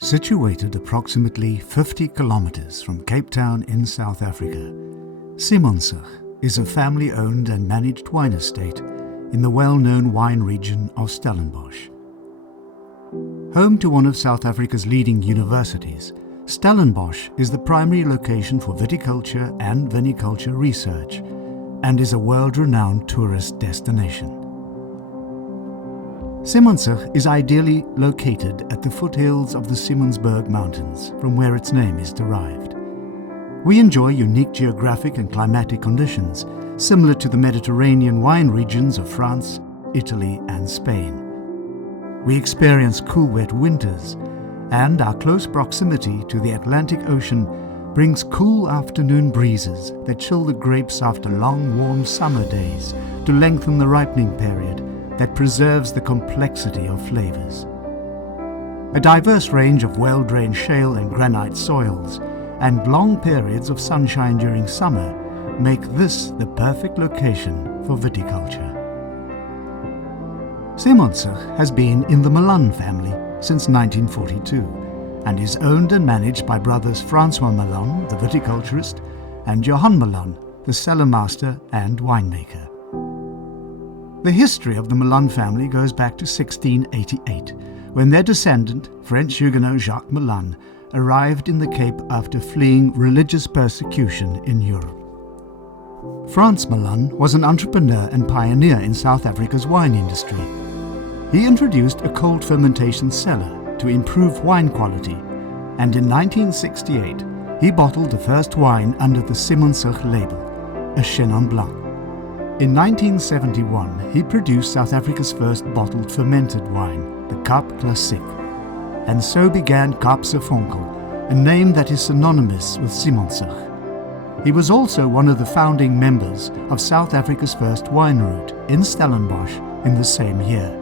Situated approximately 50 kilometers from Cape Town in South Africa, Simonsig is a family-owned and managed wine estate in the well-known wine region of Stellenbosch. Home to one of South Africa's leading universities, Stellenbosch is the primary location for viticulture and viniculture research and is a world-renowned tourist destination. Simonsig is ideally located at the foothills of the Simonsberg Mountains, from where its name is derived. We enjoy unique geographic and climatic conditions, similar to the Mediterranean wine regions of France, Italy and Spain. We experience cool, wet winters, and our close proximity to the Atlantic Ocean brings cool afternoon breezes that chill the grapes after long, warm summer days to lengthen the ripening period that preserves the complexity of flavors. A diverse range of well-drained shale and granite soils and long periods of sunshine during summer make this the perfect location for viticulture. Simonsig has been in the Malan family since 1942 and is owned and managed by brothers François Malan, the viticulturist, and Johann Malan, the cellar master and winemaker. The history of the Malan family goes back to 1688, when their descendant, French Huguenot Jacques Malan, arrived in the Cape after fleeing religious persecution in Europe. Frans Malan was an entrepreneur and pioneer in South Africa's wine industry. He introduced a cold fermentation cellar to improve wine quality, and in 1968 he bottled the first wine under the Simonsig label, a Chenin Blanc. In 1971, he produced South Africa's first bottled fermented wine, the Kaap Klassiek, and so began Kaap se Vonkel, a name that is synonymous with Simonsig. He was also one of the founding members of South Africa's first wine route in Stellenbosch in the same year.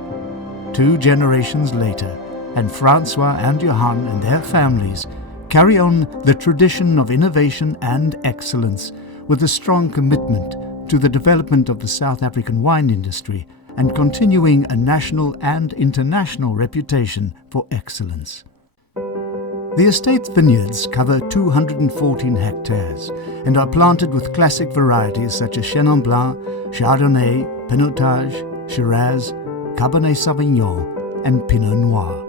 2 generations later, and François and Johann and their families carry on the tradition of innovation and excellence with a strong commitment to the development of the South African wine industry and continuing a national and international reputation for excellence. The estate's vineyards cover 214 hectares and are planted with classic varieties such as Chenin Blanc, Chardonnay, Pinotage, Shiraz, Cabernet Sauvignon and Pinot Noir.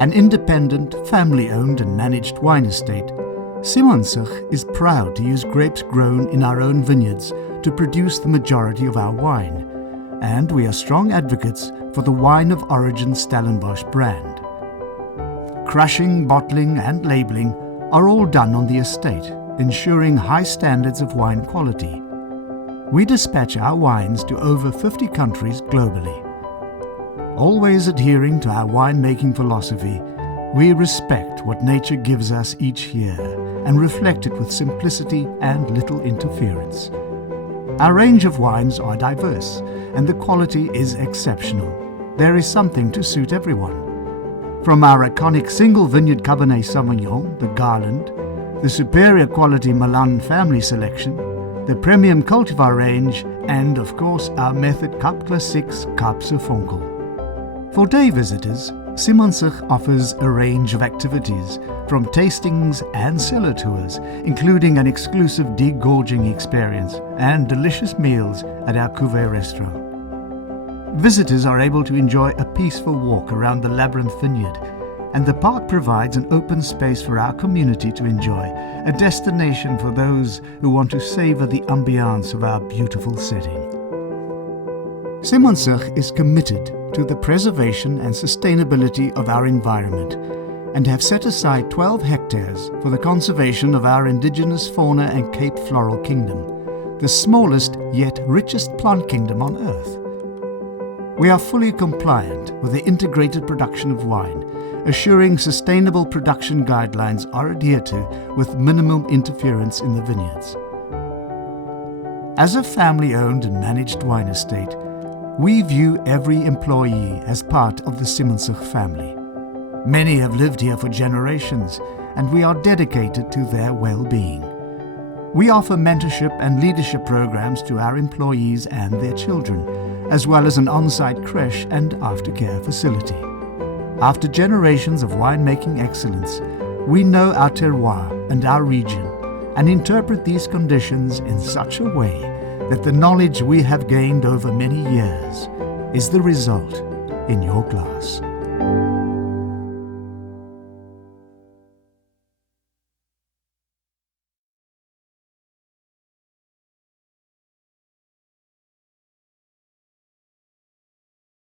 An independent, family-owned and managed wine estate, Simonsig is proud to use grapes grown in our own vineyards to produce the majority of our wine, and we are strong advocates for the Wine of Origin Stellenbosch brand. Crushing, bottling and labelling are all done on the estate, ensuring high standards of wine quality. We dispatch our wines to over 50 countries globally. Always adhering to our winemaking philosophy, we respect what nature gives us each year and reflect it with simplicity and little interference. Our range of wines are diverse and the quality is exceptional. There is something to suit everyone. From our iconic single vineyard Cabernet Sauvignon, the Garland, the superior quality Malan family selection, the premium cultivar range, and of course our method Kaap Klassiek's Kaap se Vonkel. For day visitors, Simonsig offers a range of activities, from tastings and cellar tours, including an exclusive degorging experience and delicious meals at our Cuvée restaurant. Visitors are able to enjoy a peaceful walk around the Labyrinth Vineyard, and the park provides an open space for our community to enjoy, a destination for those who want to savor the ambiance of our beautiful setting. Simonsig is committed to the preservation and sustainability of our environment and have set aside 12 hectares for the conservation of our indigenous fauna and Cape Floral Kingdom, the smallest yet richest plant kingdom on earth. We are fully compliant with the integrated production of wine, assuring sustainable production guidelines are adhered to with minimum interference in the vineyards. As a family-owned and managed wine estate, we view every employee as part of the Simonsig family. Many have lived here for generations, and we are dedicated to their well-being. We offer mentorship and leadership programs to our employees and their children, as well as an on-site creche and aftercare facility. After generations of winemaking excellence, we know our terroir and our region and interpret these conditions in such a way that the knowledge we have gained over many years is the result in your glass.